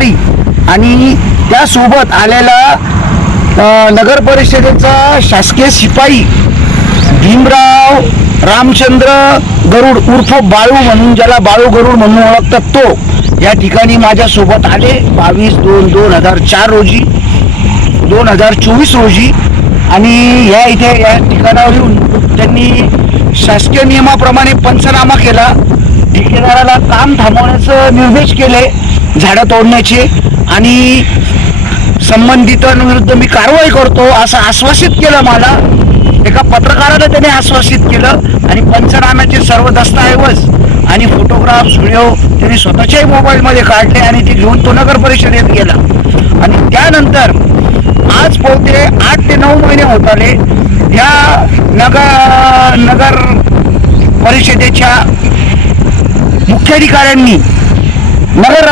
अधिकारी आणि त्यासोबत आलेला नगर परिषदेचा शासकीय शिपाई भीमराव रामचंद्र गरुड उर्फ बाळू म्हणून, ज्याला बाळू गरुड म्हणून ओळखतात, तो या ठिकाणी माझ्यासोबत आले 22/2/2004 रोजी 2024 रोजी. आणि या ठिकाणावर येऊन त्यांनी शासकीय नियमाप्रमाणे पंचनामा केला. ठेकेदाराला काम थांबवण्याचे निर्देश केले, झाडं तोडण्याचे, आणि संबंधितांविरुद्ध मी कारवाई करतो असं आश्वासित केलं. मला एका पत्रकाराला त्याने आश्वासित केलं. आणि पंचनाम्याचे सर्व दस्तऐवज आणि फोटोग्राफ्स व्हिडिओ त्यांनी स्वतःच्याही मोबाईलमध्ये काढले आणि ते घेऊन तो नगर परिषदेत गेला. आणि त्यानंतर आज पोहते 8 ते 9 महिने होत आले या नगर परिषदेच्या मुख्याधिकाऱ्यांनी नगर